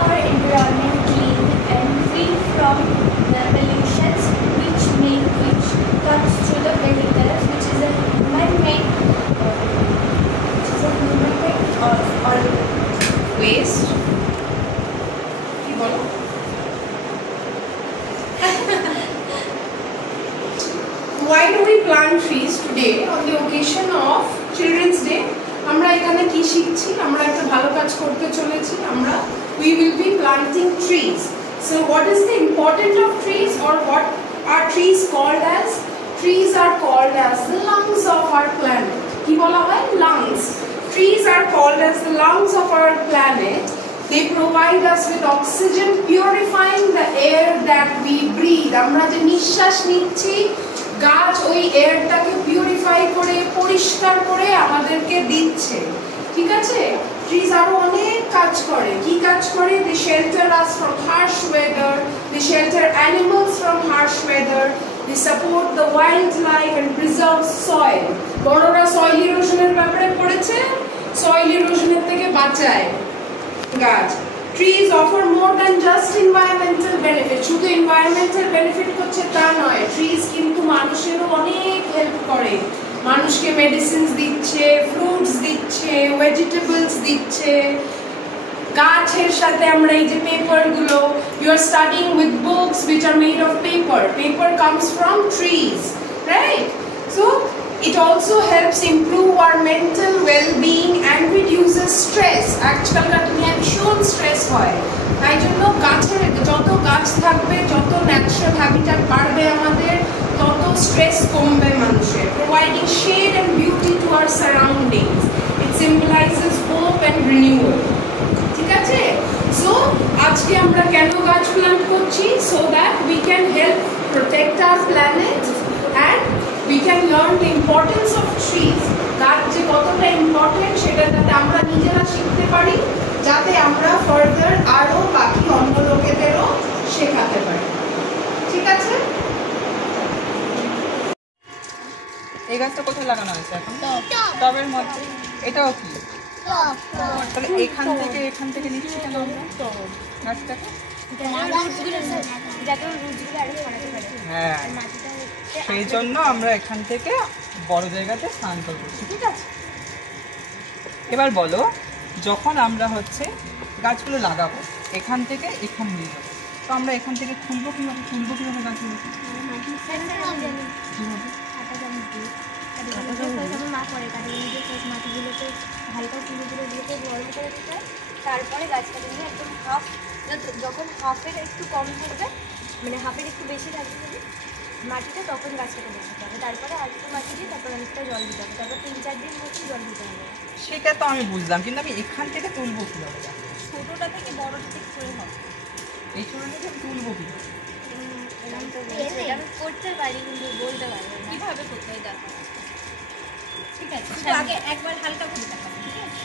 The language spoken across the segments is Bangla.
our environment clean and free from the pollutions which comes through the vehicles, which is a human-made or waste. কি বলো? Why do we plant trees today on the occasion of Children's Day? আমরা এখানে কি শিখছি? আমরা একটা ভালো কাজ করতে চলেছি। we will be planting trees. So what is the importance of trees, or what are trees called as? Trees are called as the lungs of our planet. কি বলা হয়? Lungs. Trees are called as the lungs of our planet. They provide us with oxygen, purifying the air that we breathe. আমরা যে নিঃশ্বাস নিচ্ছি, গাছ ওই এয়ারটাকে পিউরিফাই করে পরিষ্কার করে আমাদেরকে দিচ্ছে। ঠিক আছে? ট্রিজ আরো অনেক কাজ করে। কি কাজ করে? They shelter us from harsh weather, they shelter animals from harsh weather, they support the wildlife and preserve soil. বড়রা soil erosion-এর ব্যাপারে পড়েছে, soil erosion-এর থেকে বাঁচায় গাছ। Trees offer more than just environmental benefit. শুধু environmental benefit করছে তা নয়, trees কিন্তু মানুষেরও অনেক হেল্প করে। মানুষকে মেডিসিনস দিচ্ছে, ফ্রুটস দিচ্ছে, ভেজিটেবলস দিচ্ছে। গাছের সাথে আমরা এই যে পেপারগুলো, you are studying with books which are made of paper. Paper comes from trees, right? So it also helps improve our mental well-being and reduces stress. আজকালকার দুনিয়ায় ভীষণ স্ট্রেস হয়, তাই জন্য গাছের যত গাছ থাকবে, যত ন্যাচারাল হ্যাবিটেট বাড়বে আমাদের, তত স্ট্রেস কমবে মানুষের। Providing shade and beauty to our surroundings, it symbolizes hope and renewal. ঠিক আছে? So আজকে আমরা কেন গাছ প্ল্যান্ট করছি? So that we can help protect our planet and we can learn the importance of trees. গাছ যে কতটা ইম্পর্টেন্ট সেটা যাতে আমরা নিজেরা শিখতে পারি, যাতে আমরা ফার্দার আরো বাকি অন্য লোকেদেরও শেখাতে পারি। ঠিক আছে? এই গাছটা কোথায় লাগানো হয়েছে এখন? টবের মধ্যে। এটাও কি? তাহলে এখান থেকে নিচ্ছি কেন আমরা গাছটাকে? হ্যাঁ, সেই জন্য আমরা এখান থেকে বড় জায়গাতে স্থানান্তর করছি। ঠিক আছে? এবার বলো, যখন আমরা গাছগুলো লাগাবো, এখান থেকে এখানে নিয়ে যাবো, তো আমরা এখান থেকে তুলবো কিভাবে গাছগুলো? মাটিগুলোকে হালকা তুলে দিয়ে গরম করে দিতে হয়, তারপরে গাছটাকে নিয়ে একদম হাফ, যখন হাফের একটু কম থাকবে, মানে হাফের একটু বেশি থাকবে যদি মাটিটা, তখন গাছটাকে বসাতে হবে। তারপরে আর একটু মাটি দিয়ে তারপর অনেকটা জল দিতে হবে, তারপর 3-4 দিন মতো জল দিতে হবে। সেটা তো আমি বুঝলাম, কিন্তু আমি এখান থেকে তুলবো কিভাবে? ছোটোটা থেকে বড়টা থেকে করে হবে। এই ছোটোটা থেকে তুলবো কিভাবে? আমি করতে পারি, কিন্তু বলতে পারি না কীভাবে করতে হয়। দেখো, ঠিক আছে, আগে একবার হালকা করে দেখাবো। ঠিক আছে?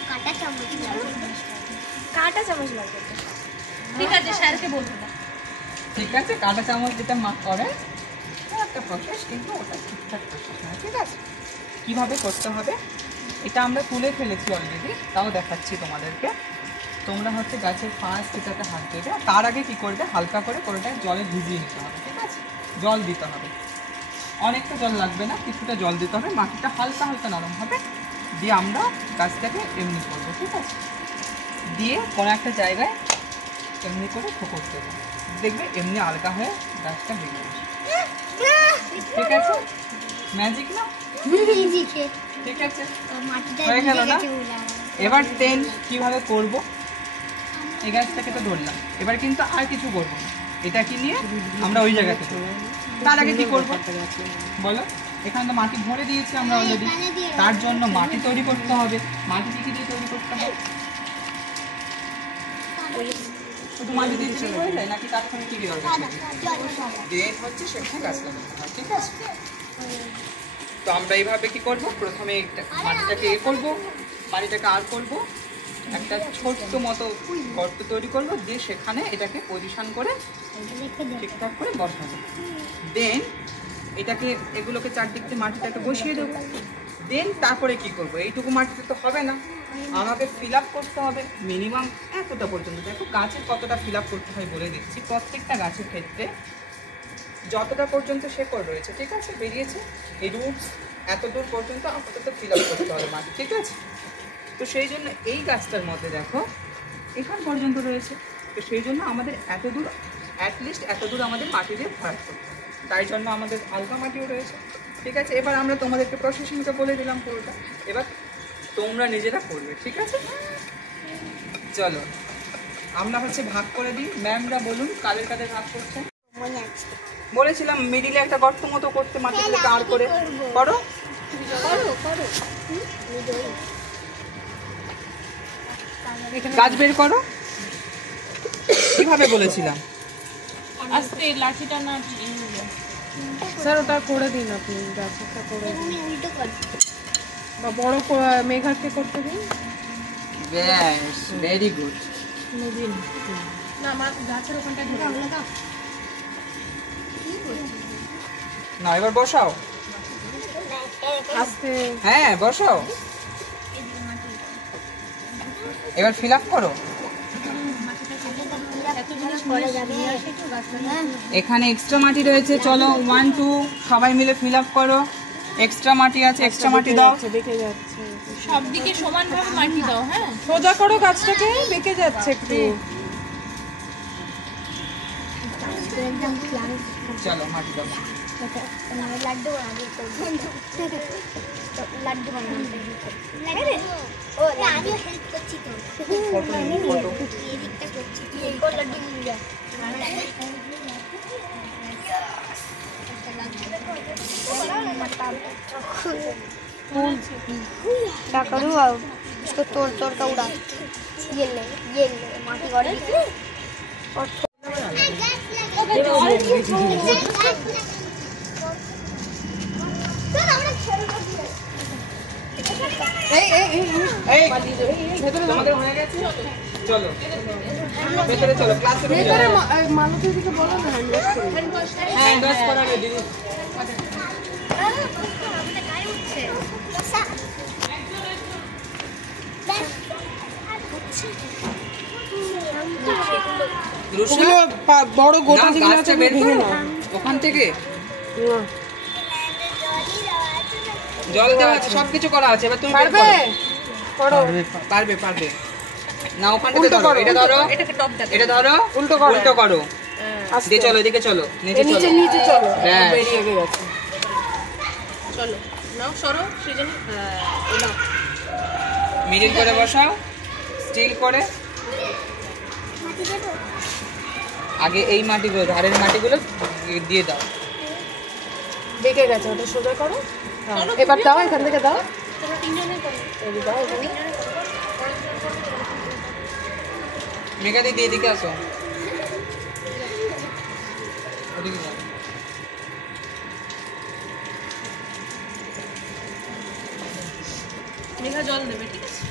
কাঁটা চামচ লাগবে। ঠিক আছে, স্যারকে বলবো না। ঠিক আছে, কাঁটা চামচ যেটা মা করে একটা প্রসেস, কিন্তু ওটা ঠিকঠাক প্রসেস নয়। ঠিক আছে? কীভাবে করতে হবে এটা আমরা তুলে ফেলেছি অলরেডি, তাও দেখাচ্ছি তোমাদেরকে। তোমরা গাছের ফার্স্ট এটাতে হাত দেবে, তার আগে কি করবে, হালকা করে কোনোটা জলে ভিজিয়ে নিতে হবে। ঠিক আছে? জল দিতে হবে, অনেকটা জল লাগবে না, কিছুটা জল দিতে হবে, মাটিটা হালকা নরম হবে, দিয়ে আমরা গাছটাকে এমনি করবো। ঠিক আছে? দিয়ে কোনো একটা জায়গায় এমনি করে ঠোকর দেবো, দেখবে এমনি আলগা হয়ে গাছটা বেরিয়ে আসবে। ঠিক আছে? ম্যাজিক না? ঠিক আছে, হয়ে গেল না? এবার দেন কিভাবে করবো? এই গাছটাকে তো ধরলাম, এবার কিন্তু আর কিছু করবো না, এটা কি নিয়ে আমরা ওই জায়গাতে করবো। তার আগে কি করবো বলো? এখানে তো মাটি ভরে দিয়েছি আমরা অলরেডি, তার জন্য মাটি তৈরি করতে হবে। মাটি কি দিয়ে তৈরি করতে হবে? শুধু মাটি দিয়ে তৈরি হয়ে যায় নাকি তার সঙ্গে কি দেওয়া দেন সেখানে গাছ লাগাতে হয়। ঠিক আছে? তো আমরা এইভাবে কি করবো, প্রথমে মাটিটাকে করবো, মাটিটাকে করবো একটা ছোট্ট মতো গর্ত তৈরি করবো, দিয়ে সেখানে এটাকে পজিশন করে ঠিকঠাক করে বসাবো। দেন এগুলোকে চারদিক দিয়ে মাটিটাকে বসিয়ে দেবো। দেন তারপরে কি করবো, এইটুকু মাটিতে তো হবে না, আমাকে ফিল আপ করতে হবে মিনিমাম এতটা পর্যন্ত। দেখো গাছের কতটা ফিল আপ করতে হয় বলে দিচ্ছি। প্রত্যেকটা গাছের ক্ষেত্রে যতটা পর্যন্ত শেকড় রয়েছে, ঠিক আছে, বেরিয়েছে, এই রুটস এত দূর পর্যন্ত আপাতত ফিল আপ করতে হবে মাটি, ঠিক আছে। তো সেই জন্য এই গাছটার মধ্যে দেখো এখান পর্যন্ত রয়েছে, তো সেই জন্য আমাদের এত দূর, অ্যাটলিস্ট এত দূর আমাদের মাটি দিয়ে ভরাট করতে হবে। তাই জন্য আমাদের হালকা মাটিও রয়েছে, ঠিক আছে। এবার আমরা তোমাদেরকে প্রসেসিংটা বলে দিলাম পুরোটা, এবার তোমরা নিজেরা করবে, ঠিক আছে। চলো আমরা হচ্ছে ভাগ করে দিই। ম্যামরা বলুন কাদের কাদের ভাগ করছেন। বলেছিলাম মিডিলে একটা গর্ত মতো করতে, মাটিতে আর করে করো। গাছ বের করো, কিভাবে বলেছিলাম। আস্তে লাঠিটা না স্যার ওটা করে দিন আপনি, গাছটা করে দিন বা বড় মেঘাকে করতে দিন। বেশ, ভেরি গুড। না আমার গাছের ওখানটা না এবার বসাও, আস্তে। হ্যাঁ বসাও, এবার ফিল আপ করো। এখানে এক্সট্রা মাটি রয়েছে, চলো 1 2 সবাই মিলে ফিল আপ করো। এক্সট্রা মাটি আছে, এক্সট্রা মাটি দাও। বেঁকে যাচ্ছে, সব দিকে সমানভাবে মাটি দাও। হ্যাঁ সোজা করো গাছটাকে, বেঁকে যাচ্ছে একটু। চলো মাটি দাও। লাড্ডু লাড্ডু আমি হেল্প করছি তো, এদিকটা করছি, লাড্ডু নিয়ে যা। क्या करूँ अब इसको तोड़ तोड़ कर उड़ा। ये ले माटी गड़ी और তোমাদের হয়ে গেছে, চলো ভেতরে চলো, ক্লাসে ভেতরে মালতীর দিকে বলো না হ্যান্ড ওয়াশ করাবে দিদি। ওগুলো বড় গোটা যেগুলো আছে বের ভেঙে করো নাও ওখান থেকে। না জল দেওয়া আছে, সবকিছু করা আছে, এবার তুমি বের পারবে করো। করো পারবে পারবে না, ওখান থেকে ধরো, এটা ধরো, এটা ধরো, উল্টো করো। উল্টো করো, দিয়ে চলো, এদিকে চলো, নিচে নিচে চলো, নিচে চলো, ব্যাস। বেরিয়ে গেছে। চলো নাও সরো সৃজনী। মিডিল করে বসাও, স্টিল করে। আগে এই মাটিগুলো, ধারের মাটিগুলো দিয়ে দাও। বেঁকে গেছে, ওটা সোজা করো। এবার দাও, এখান থেকে দাও। মেঘা দিদি এদিকে আসো, ওদিকে যাও। মেঘা জল দেবে, ঠিক আছে।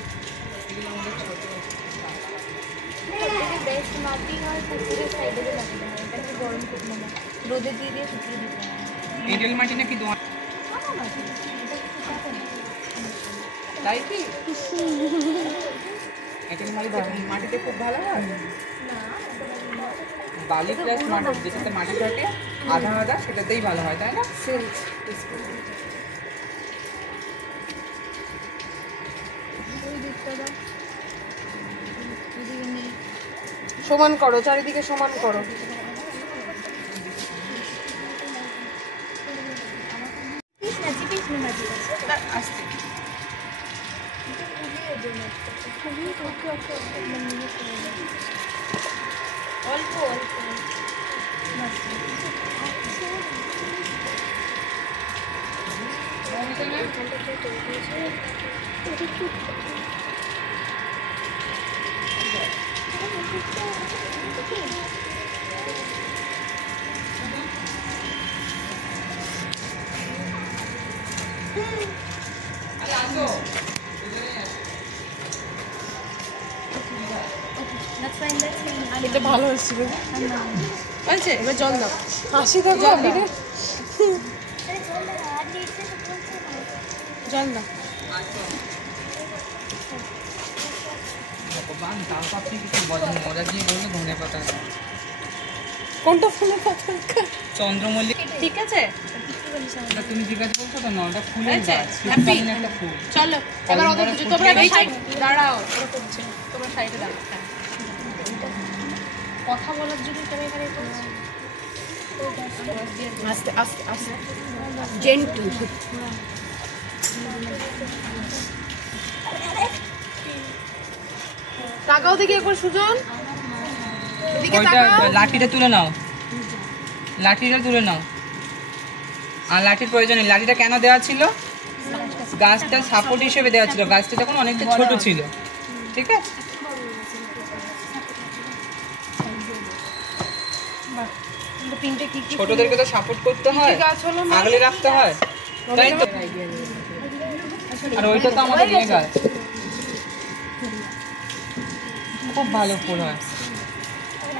বেস্ট মাটি হয় পুকুরের সাইডে মাটি হয়, এটা একটু গরম করতে হবে, রোদে দিয়ে শুকিয়ে দিতে হবে। এঁটেল মাটি নাকি দোঁয়াশ? তাই কি এঁটেল মাটিতে খুব ভালো হয়? বালি প্লাস মাটি, যেটাতে মাটি থাকে আধা আধা, সেটাতেই ভালো হয়, তাই না? সমান করো, চারিদিকে সমান করো। আস্তে অল্প অল্প এটা ভালো হচ্ছে, বলছে এবার জল দাও। হাসি তো জল দিলে জল দাও। ভগবান, তাও তো আপনি কিছু বলেন, মজা দিয়ে বললে ধনে পাতা কোনটা ফুলে পাতা? চন্দ্রমল্লিকা। ঠিক আছে এটা তুমি জিজ্ঞাসা বলছো তো না, ওটা ফুলের হয়েছে? গাছ, Happy? শীতকালীন একটা ফুল। চলো এবার ওদের পুজো। তোমরা এবার সাইড দাঁড়াও, ওরা করছে, তোমরা সাইডে দাঁড়াও। হ্যাঁ। কথা বলার জন্য তুমি এখানে করছো। আস্তে আস্তে আস্তে, জেন্টল। তাকাও দেখি একবার সুজন, এদিকে ওইটা তাকাও। লাঠিটা তুলে নাও, লাঠিটা তুলে নাও। আর লাঠির প্রয়োজন নেই। লাঠিটা কেন দেওয়া ছিল? গাছটা সাপোর্ট হিসেবে দেওয়া ছিল, গাছটা যখন অনেকটা ছোট ছিল। ঠিক আছে, তিনটে কি কি ছোটদেরকে তো সাপোর্ট করতে হয়, গাছ হলো মা? আগলে রাখতে হয়, তাই তো। আর ওইটা তো আমাদের নিয়ে গাছ, খুব ভালো ফুল হয়।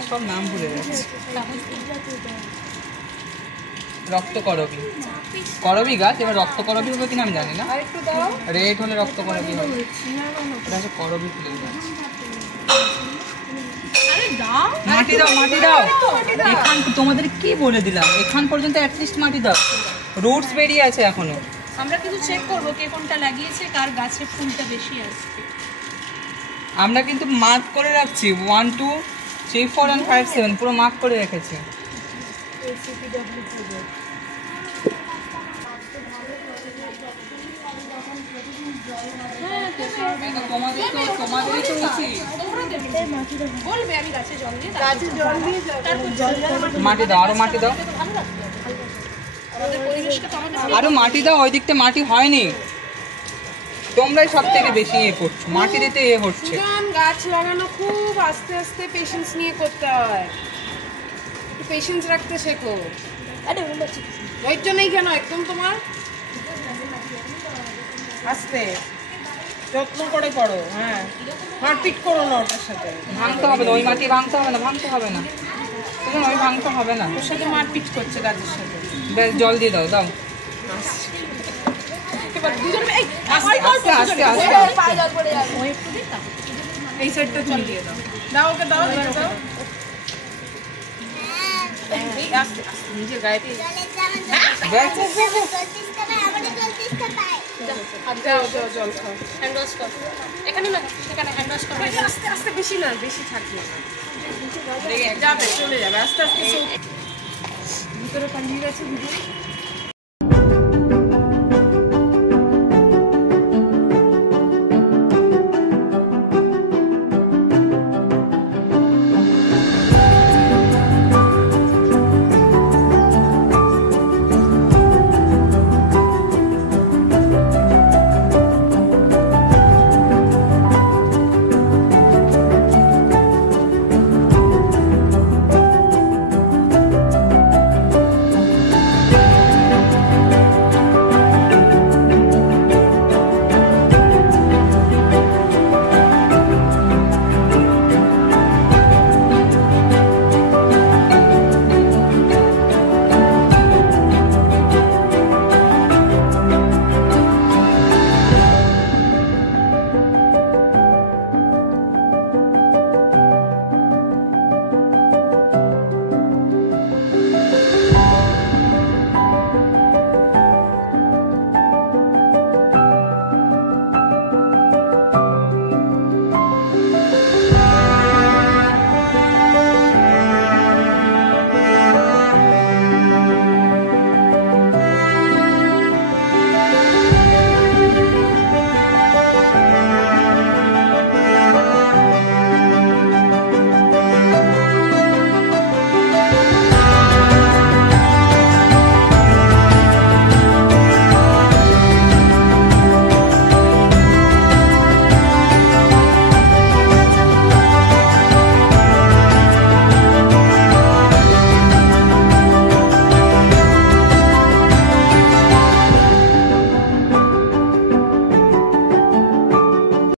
সব নাম ভুলে যাচ্ছে। রক্ত করবি, করবি গাছ। এবার রক্ত করবি হবে কিনা আমি জানি না। আরেকটু দাও। রেড হলে রক্ত করবি হবে, এটা হচ্ছে করবি ফুলের গাছ। আরে দাও, মাটি দাও, মাটি দাও। এখান তোমাদের কি বলে দিলাম, এখান পর্যন্ত অ্যাটলিস্ট মাটি দাও। রুটস বেরিয়ে আছে এখনো। আমরা কিন্তু চেক করবো কে কোনটা লাগিয়েছে, কার গাছে ফুলটা বেশি আসছে। আমরা কিন্তু মার্ক করে রাখছি, 1 2 3 4 and 5 7 পুরো মার্ক করে রেখেছি। তোমাদেরই তো উচিত। বলবে আমি গাছে জল দিয়ে গাছে জল দিয়ে যাবে। মাটি দাও, আরো মাটি দাও, ভালো লাগবে। আমাদের পরিবেশকে তো আমাদের আরো মাটি দাও। ওই দিকটা মাটি হয়নি, তোমরাই সব থেকে বেশি ইয়ে করছো, মাটি দিতে ইয়ে হচ্ছে। সুজন, গাছ লাগানো খুব আস্তে আস্তে পেশেন্স নিয়ে করতে হয়, একটু পেশেন্স রাখতে শেখো। ধৈর্য নেই কেন একদম তোমার? আস্তে যত্ন করে করো। হ্যাঁ, মারপিট করো না ওটার সাথে। ভাঙতে হবে না, ওই মাটি ভাঙতে হবে না, ভাঙতে হবে না, ওই ভাঙতে হবে না। ওর সাথে মারপিট করছে গাছের সাথে। বেশ, জল দিয়ে দাও, দাও। এবার দুজনে এই আস্তে আস্তে আস্তে আস্তে। এই সাইডটা চল দিয়ে দাও। দাও ওকে, দাও এবার দাও। এই আস্তে আস্তে নিজের গায়ে ব্যাস। যাও যাও জল খাও। হ্যান্ড ওয়াশ কর। এখানে না, সেখানে হ্যান্ড ওয়াশ কর। এই আস্তে আস্তে, বেশি না, বেশি থাকবে না। যাবে, চলে যাবে আস্তে আস্তে। ভিতরে পালিয়ে গেছে দিদি।